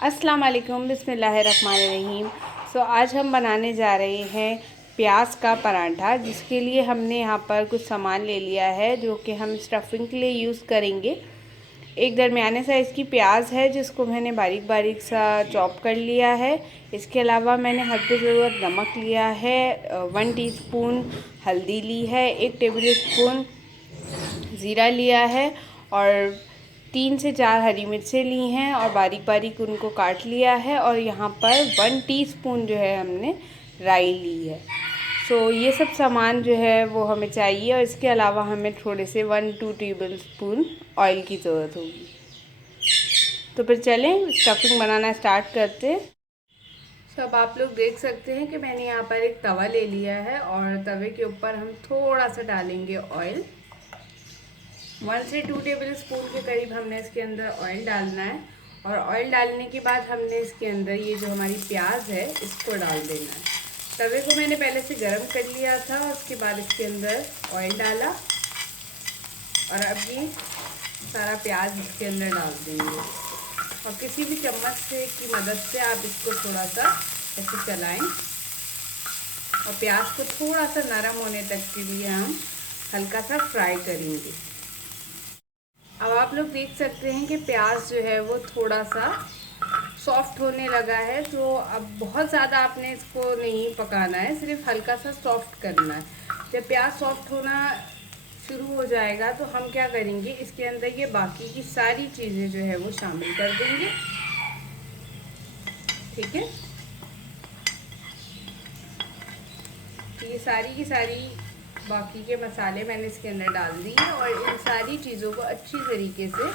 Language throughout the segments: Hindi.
अस्सलाम वालेकुम, बिस्मिल्लाहिर्रहमानिर्रहीम। आज हम बनाने जा रहे हैं प्याज का पराठा, जिसके लिए हमने यहाँ पर कुछ सामान ले लिया है जो कि हम स्टफिंग के लिए यूज़ करेंगे। एक दरमियाने साइज़ की प्याज है जिसको मैंने बारीक बारीक सा चॉप कर लिया है। इसके अलावा मैंने हद ज़रूरत नमक लिया है, 1 टीस्पून हल्दी ली है, 1 टेबल स्पून ज़ीरा लिया है और 3 से 4 हरी मिर्चें ली हैं और बारीक बारीक उनको काट लिया है। और यहाँ पर 1 टीस्पून जो है हमने राई ली है। ये सब सामान जो है वो हमें चाहिए और इसके अलावा हमें थोड़े से 1-2 टेबल स्पून ऑयल की ज़रूरत होगी। तो फिर चलें स्टफिंग बनाना स्टार्ट करते हैं। अब आप लोग देख सकते हैं कि मैंने यहाँ पर एक तवा ले लिया है और तवे के ऊपर हम थोड़ा सा डालेंगे ऑयल। 1 से 2 टेबल स्पून के करीब हमने इसके अंदर ऑयल डालना है। और ऑयल डालने के बाद हमने इसके अंदर ये जो हमारी प्याज है इसको डाल देना है। तवे को मैंने पहले से गर्म कर लिया था, उसके बाद इसके अंदर ऑयल डाला और अब ये सारा प्याज इसके अंदर डाल देंगे। और किसी भी चम्मच से की मदद से आप इसको थोड़ा सा ऐसे चलाएं और प्याज को थोड़ा सा नरम होने तक के लिए हम हल्का सा फ्राई करेंगे। अब आप लोग देख सकते हैं कि प्याज जो है वो थोड़ा सा सॉफ्ट होने लगा है। तो अब बहुत ज़्यादा आपने इसको नहीं पकाना है, सिर्फ हल्का सा सॉफ्ट करना है। जब प्याज सॉफ्ट होना शुरू हो जाएगा तो हम क्या करेंगे, इसके अंदर ये बाकी की सारी चीज़ें जो है वो शामिल कर देंगे। ठीक है, तो ये सारी की सारी बाकी के मसाले मैंने इसके अंदर डाल दिए और इन सारी चीज़ों को अच्छी तरीके से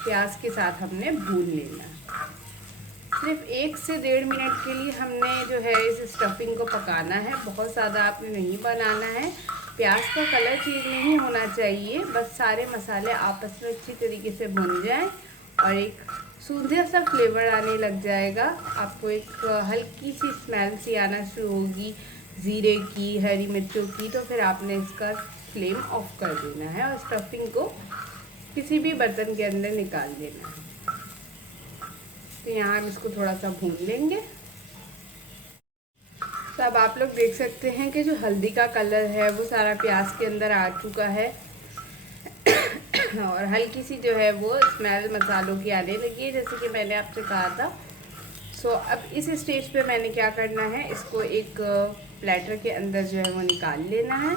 प्याज के साथ हमने भून लेना है। सिर्फ 1 से 1.5 मिनट के लिए हमने जो है इस स्टफिंग को पकाना है, बहुत ज़्यादा आपने नहीं बनाना है। प्याज का कलर चेंज नहीं होना चाहिए, बस सारे मसाले आपस में अच्छी तरीके से भुन जाएं और एक सूंधा सा फ्लेवर आने लग जाएगा। आपको एक हल्की सी स्मेल सी आना शुरू होगी ज़ीरे की, हरी मिर्चों की। तो फिर आपने इसका फ्लेम ऑफ कर देना है और स्टफिंग को किसी भी बर्तन के अंदर निकाल देना है। तो यहाँ हम इसको थोड़ा सा भून लेंगे। तो अब आप लोग देख सकते हैं कि जो हल्दी का कलर है वो सारा प्याज के अंदर आ चुका है और हल्की सी जो है वो स्मेल मसालों की आने लगी है, जैसे कि मैंने आपसे कहा था। अब इस स्टेज पे मैंने क्या करना है, इसको एक प्लेटर के अंदर जो है वो निकाल लेना है।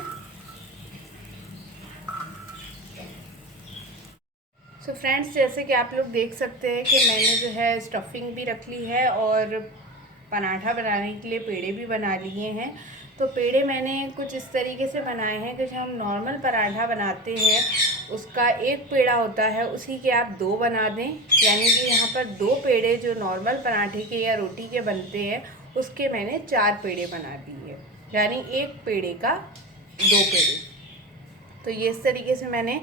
फ्रेंड्स, जैसे कि आप लोग देख सकते हैं कि मैंने जो है स्टफिंग भी रख ली है और पराठा बनाने के लिए पेड़े भी बना लिए हैं। तो पेड़े मैंने कुछ इस तरीके से बनाए हैं कि जो हम नॉर्मल पराठा बनाते हैं उसका एक पेड़ा होता है, उसी के आप 2 बना दें। यानी कि यहाँ पर 2 पेड़े जो नॉर्मल पराठे के या रोटी के बनते हैं उसके मैंने 4 पेड़े बना दिए, यानी एक पेड़े का 2 पेड़े। तो ये इस तरीके से मैंने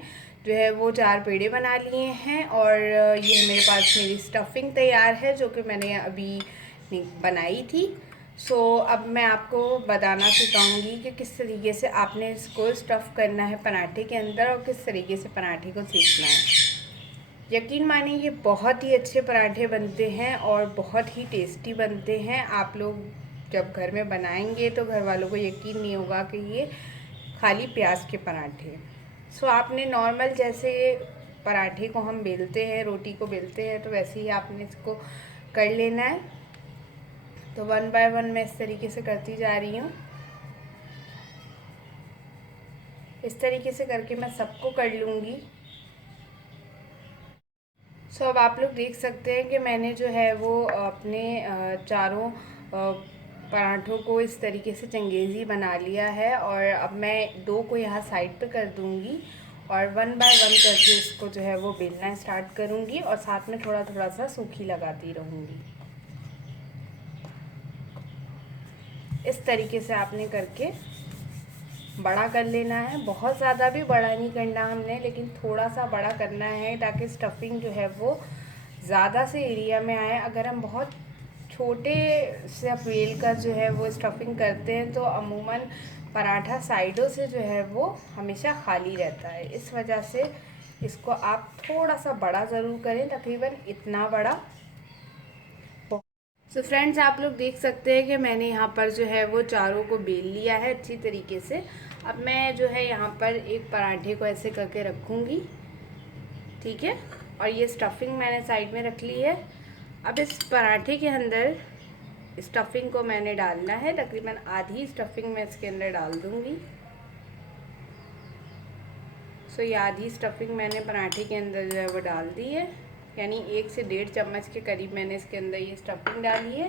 जो है वो 4 पेड़े बना लिए हैं और ये मेरे पास मेरी स्टफिंग तैयार है जो कि मैंने अभी बनाई थी। अब मैं आपको बताना सिखाऊंगी कि किस तरीके से आपने इसको स्टफ़ करना है पराठे के अंदर और किस तरीके से पराठे को सेकना है। यकीन मानिए ये बहुत ही अच्छे पराठे बनते हैं और बहुत ही टेस्टी बनते हैं। आप लोग जब घर में बनाएंगे तो घर वालों को यकीन नहीं होगा कि ये खाली प्याज के पराठे। आपने नॉर्मल जैसे पराठे को हम बेलते हैं, रोटी को बेलते हैं, तो वैसे ही आपने इसको कर लेना है। तो 1 बाय 1 मैं इस तरीके से करती जा रही हूँ। इस तरीके से करके मैं सबको कर लूँगी। अब आप लोग देख सकते हैं कि मैंने जो है वो अपने चारों पराठों को इस तरीके से चंगेज़ी बना लिया है और अब मैं 2 को यहाँ साइड पे कर दूँगी और 1 बाय 1 करके इसको जो है वो बेलना स्टार्ट करूँगी और साथ में थोड़ा थोड़ा सा सूखी लगाती रहूँगी। इस तरीके से आपने करके बड़ा कर लेना है। बहुत ज़्यादा भी बड़ा नहीं करना हमने, लेकिन थोड़ा सा बड़ा करना है ताकि स्टफिंग जो है वो ज़्यादा से एरिया में आए। अगर हम बहुत छोटे से बेल कर जो है वो स्टफिंग करते हैं तो अमूमन पराठा साइडों से जो है वो हमेशा खाली रहता है। इस वजह से इसको आप थोड़ा सा बड़ा ज़रूर करें, तकरीबन इतना बड़ा सो फ्रेंड्स, आप लोग देख सकते हैं कि मैंने यहाँ पर जो है वो चारों को बेल लिया है अच्छी तरीके से। अब मैं जो है यहाँ पर एक पराठे को ऐसे करके रखूँगी, ठीक है। और ये स्टफिंग मैंने साइड में रख ली है। अब इस पराठे के अंदर स्टफिंग को मैंने डालना है। तकरीबन आधी स्टफिंग मैं इसके अंदर डाल दूँगी। सो ये आधी स्टफिंग मैंने पराठे के अंदर जो है वो डाल दी है, यानी 1 से 1.5 चम्मच के करीब मैंने इसके अंदर ये स्टफिंग डाली है।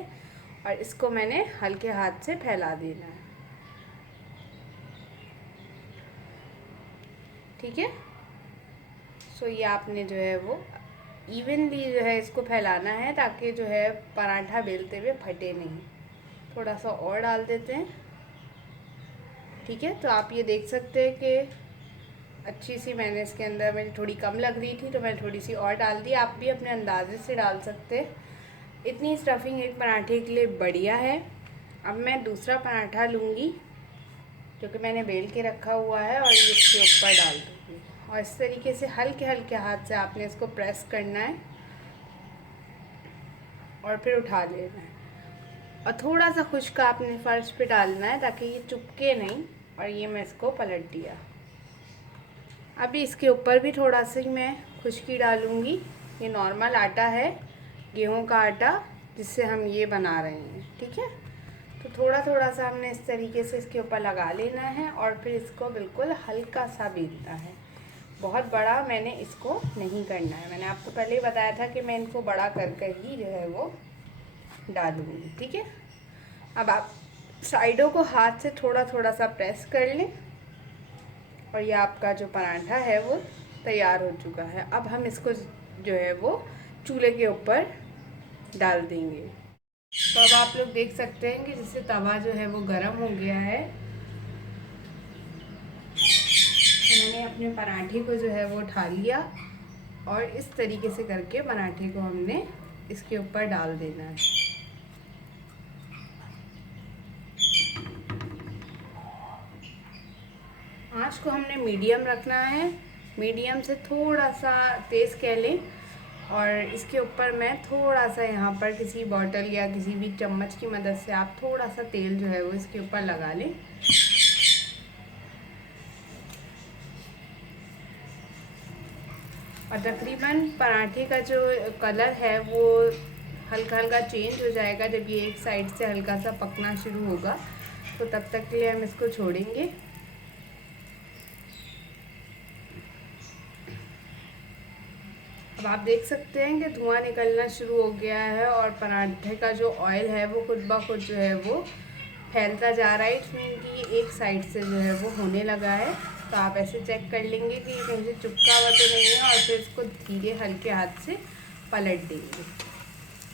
और इसको मैंने हल्के हाथ से फैला देना है, ठीक है। सो ये आपने जो है वो इवनली जो है इसको फैलाना है, ताकि जो है पराठा बेलते हुए फटे नहीं। थोड़ा सा और डाल देते हैं, ठीक है। तो आप ये देख सकते हैं कि अच्छी सी मैंने इसके अंदर, मुझे थोड़ी कम लग रही थी तो मैंने थोड़ी सी और डाल दी। आप भी अपने अंदाजे से डाल सकते हैं। इतनी स्टफिंग एक पराठे के लिए बढ़िया है। अब मैं दूसरा पराठा लूँगी जो कि मैंने बेल के रखा हुआ है, और ये इसके ऊपर डाल दूँगी। और इस तरीके से हल्के हल्के हाथ से आपने इसको प्रेस करना है और फिर उठा लेना है। और थोड़ा सा खुश्क आपने फर्श पे डालना है ताकि ये चुपके नहीं। और ये मैं इसको पलट दिया। अभी इसके ऊपर भी थोड़ा सा ही मैं खुश्की डालूँगी। ये नॉर्मल आटा है, गेहूं का आटा, जिससे हम ये बना रहे हैं, ठीक है। तो थोड़ा थोड़ा सा हमने इस तरीके से इसके ऊपर लगा लेना है और फिर इसको बिल्कुल हल्का सा बेलना है। बहुत बड़ा मैंने इसको नहीं करना है। मैंने आपको पहले ही बताया था कि मैं इनको बड़ा करके ही जो है वो डालूँगी, ठीक है। अब आप साइडों को हाथ से थोड़ा थोड़ा सा प्रेस कर लें और ये आपका जो पराठा है वो तैयार हो चुका है। अब हम इसको जो है वो चूल्हे के ऊपर डाल देंगे। तो अब आप लोग देख सकते हैं कि जिससे तवा जो है वो गर्म हो गया है। तो मैंने अपने पराठे को जो है वो उठा लिया और इस तरीके से करके पराठे को हमने इसके ऊपर डाल देना है। आँच को हमने मीडियम रखना है, मीडियम से थोड़ा सा तेज़ कह लें। और इसके ऊपर मैं थोड़ा सा यहाँ पर किसी बॉटल या किसी भी चम्मच की मदद से आप थोड़ा सा तेल जो है वो इसके ऊपर लगा लें। और तकरीबन पराठे का जो कलर है वो हल्का हल्का चेंज हो जाएगा जब ये एक साइड से हल्का सा पकना शुरू होगा। तो तब तक के लिए हम इसको छोड़ेंगे। अब आप देख सकते हैं कि धुआं निकलना शुरू हो गया है और पराठे का जो ऑयल है वो खुद ब खुद जो है वो फैलता जा रहा है। इसमें कि एक साइड से जो है वो होने लगा है। तो आप ऐसे चेक कर लेंगे कि कहीं से चिपका हुआ तो नहीं है, और फिर इसको धीरे हल्के हाथ से पलट देंगे।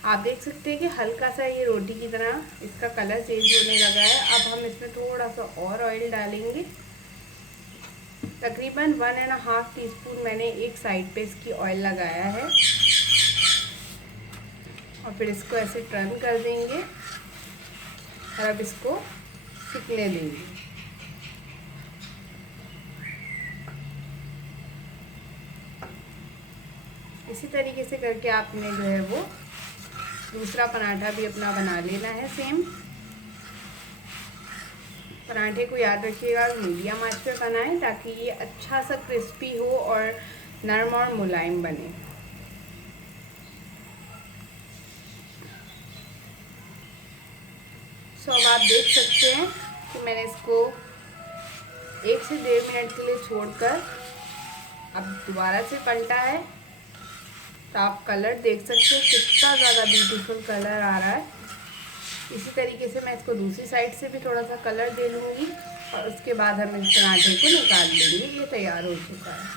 आप देख सकते हैं कि हल्का सा ये रोटी की तरह इसका कलर चेंज होने लगा है। अब हम इसमें थोड़ा सा और ऑयल डालेंगे। तकरीबन 1.5 टीस्पून मैंने एक साइड पे इसकी ऑयल लगाया है और फिर इसको ऐसे टर्न कर देंगे और अब इसको सिकने देंगे। इसी तरीके से करके आपने जो है वो दूसरा पराठा भी अपना बना लेना है सेम। पराठे को याद रखिएगा मीडियम आंच पे बनाएं ताकि ये अच्छा सा क्रिस्पी हो और नरम और मुलायम बने। सो अब आप देख सकते हैं कि मैंने इसको 1 से 1.5 मिनट के लिए छोड़कर अब दोबारा से पलटा है। तो आप कलर देख सकते हैं कितना ज़्यादा ब्यूटीफुल कलर आ रहा है। इसी तरीके से मैं इसको दूसरी साइड से भी थोड़ा सा कलर दे लूँगी और उसके बाद हम इस पराठे को निकाल लेंगे। ये तैयार हो चुका है।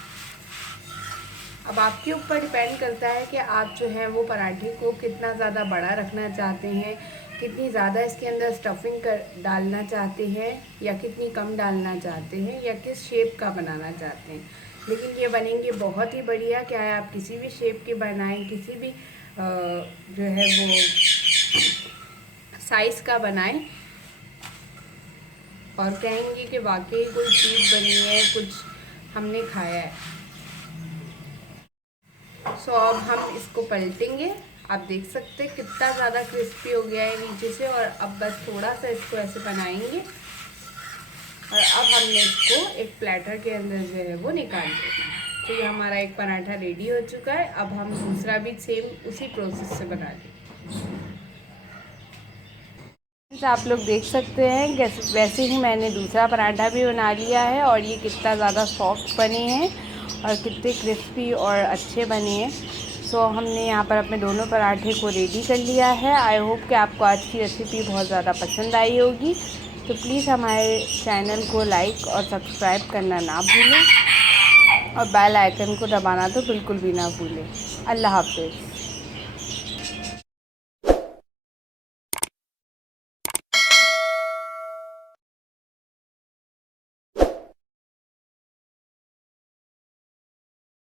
अब आपके ऊपर डिपेंड करता है कि आप जो है वो पराठे को कितना ज़्यादा बड़ा रखना चाहते हैं, कितनी ज़्यादा इसके अंदर स्टफिंग डालना चाहते हैं या कितनी कम डालना चाहते हैं या किस शेप का बनाना चाहते हैं। लेकिन ये बनेंगे बहुत ही बढ़िया। क्या है, आप किसी भी शेप के बनाएं, किसी भी जो है वो साइज़ का बनाएं और कहेंगे कि वाकई कोई चीज़ बनी है, कुछ हमने खाया है। सो अब हम इसको पलटेंगे आप देख सकते हैं कितना ज़्यादा क्रिस्पी हो गया है नीचे से। और अब बस थोड़ा सा इसको ऐसे बनाएंगे और अब हमने इसको एक प्लेटर के अंदर जो है वो निकाल देना है। तो ये हमारा एक पराठा रेडी हो चुका है। अब हम दूसरा भी सेम उसी प्रोसेस से बना लेंगे। आप लोग देख सकते हैं कैसे वैसे ही मैंने दूसरा पराठा भी बना लिया है और ये कितना ज़्यादा सॉफ्ट बने हैं और कितने क्रिस्पी और अच्छे बने हैं। सो हमने यहाँ पर अपने दोनों पराठे को रेडी कर लिया है। आई होप कि आपको आज की रेसिपी बहुत ज़्यादा पसंद आई होगी। तो प्लीज़ हमारे चैनल को लाइक और सब्सक्राइब करना ना भूलें और बेल आइकन को दबाना तो बिल्कुल भी ना भूलें। अल्लाह हाफ़िज़।